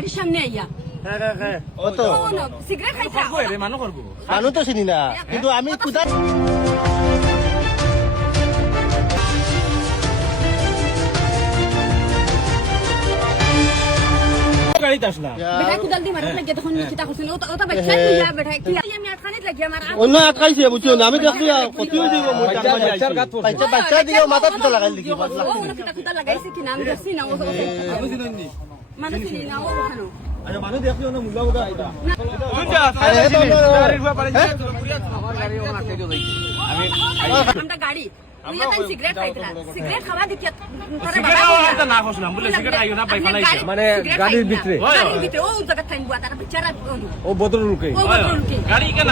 বাড়ির সামনে আইয়া সিগারেট খাইতা মানুষ তো চিনি না কিন্তু আমি কোথায় গাড়িতে আসলাম বেটা কুদাল দি মারত লাগে তখন চিন্তা করছিস ওটা বাচ্চা তুইয়া বেটা কি আমি আটখানিত লাগি আমার অন্য আটকাইছে বুঝছো না আমি দেখি কতিও দিব বাচ্চা দিও মাথা তুলে লাগাই দিকি ও ওনা কিটা কুদাল লাগাইছে কি নাম দেখছি না ও মানুষ চিনি না ও ওখানে আরে মানুষ দেখি না মুলা মুলা আইতা আমার গাড়ি ওখানে আটকে দিও আমি আমরা গাড়ি উইয়া তাই সিগারেট খাইতরা সিগারেট খাওয়া দেখি তোরে সিগারেট না খসলাম বলে সিগারেট আইও না পাই ফলাইছে মানে গাড়ির ভিতরে ও জায়গা থাকবো তার বেচারা ও বদরুলকে ও বদরুলকে গাড়ি কেন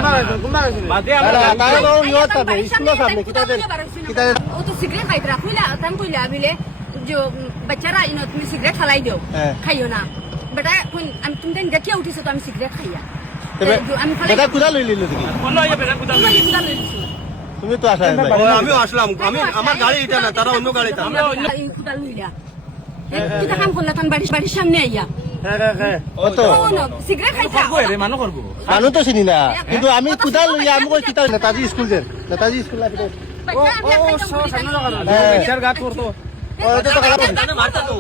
বাদে তারা তো ইয়ত সামনে স্কুলের সামনে কিতা ও তো সিগারেট খাইতরা কইলা তাম কইলা বিলে যে বেচারা ইনো তুমি সিগারেট ফালাই দিও খাইও না বেটা আমি তুমি দেন দেখিয়া উঠিছো তো আমি সিগারেট খাইয়া আমি ফালাই বেটা কুদা লই লিলো দেখি বললো ইয়া বেটা কুদাল তুমি তো আসা আমিও আসলাম আমি আমার গাড়ি এটা না তারা অন্য গাড়িতে আমরা কুদাল লইলা কিটা কাম করলা তান বাড়ির সামনে আইয়া কত সিগারেট খাইতা মানুষ করবো মানুষ তো চিনি না কিন্তু আমি কোথায় লইয়া আমি কই কিতা নেতাজি স্কুল যে নেতাজি স্কুল লাইফে চার গাত করতো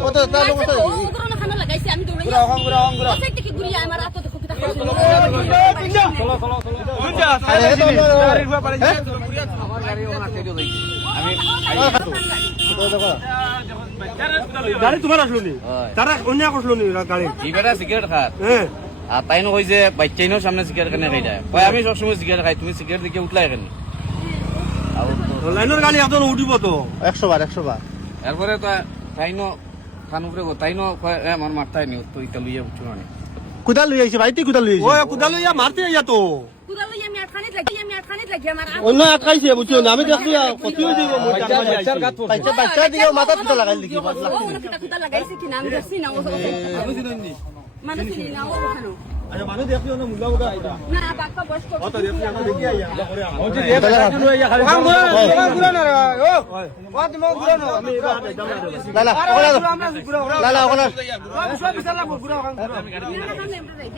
ও তো তার মত লাগাইছি আমি দৌড়াইয়া ওই থেকে ঘুরিয়া আমার হাতে দেখো কিটা চলো আমার গাড়ি ওখানে আটকে দিও আমি গাড়ি তোমার আসলো নি তারা অন্য আসলো নি গাড়ি ই বেটা সিগারেট খাত আর তাই না কইছে বাচ্চাইনোর সামনে সিগারেট কেন খাই যায় কই আমি সবসময় সিগারেট খাই তুমি সিগারেট দিকে উঠলাই কেন লাইনের গাড়ি এখন উঠিব তো 100 বার এরপরে তো তাইনো খান উপরে তাইনো আমার মারতাই নি তো ইতা লইয়া উঠছো না কোথায় লই আইছে ভাই তুই কোথায় লই ও আইছে কুদাল ইয়া মারতে ইয়া তো কুদাল লইয়া আমি আটখানিত লাগি আমার অন্য আটকাইছে বুঝছো না আমি দেখি কতিও দিব চার গাত বাচ্চা দিও মাথা তুলে লাগাই দিকি ও ওনা কিটা কুদাল লাগাইছে কি নাম দেখছি না ও মানুষ চিনি না ও ওখানে আরে মানুষ দেখি না মুলা মুলা আইতা না বাক্কা বয়স কত তো দেখি আমরা দেখি আইয়া ও যে এক গাড়ি লইয়া খালি লালা ওখানে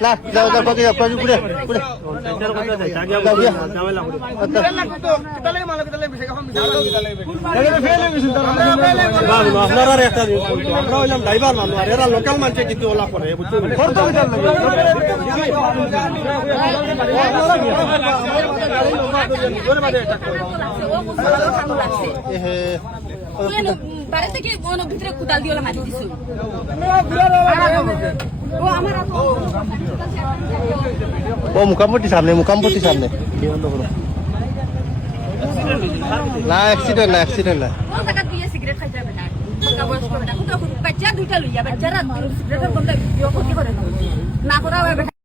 লা যাও যাও কত যাও কত পুরে পুরে ঝামেলা করে আপনারা একটা আমরা হইলাম ড্রাইভার মানুষ আর এরা লোকাল মানুষ কিন্তু ওলা করে বুঝছেন বাড়ি থেকে ভিতরে কুদাল দিয়ে মারি দিছো ও মুকামপট্টি সামনে না অ্যাক্সিডেন্ট না ও জায়গা দিয়ে সিগারেট খাই যাবে না বাচ্চা দুইটা লইয়া বাচ্চারা সিগারেটের গন্ধ ক্ষতি করে না করা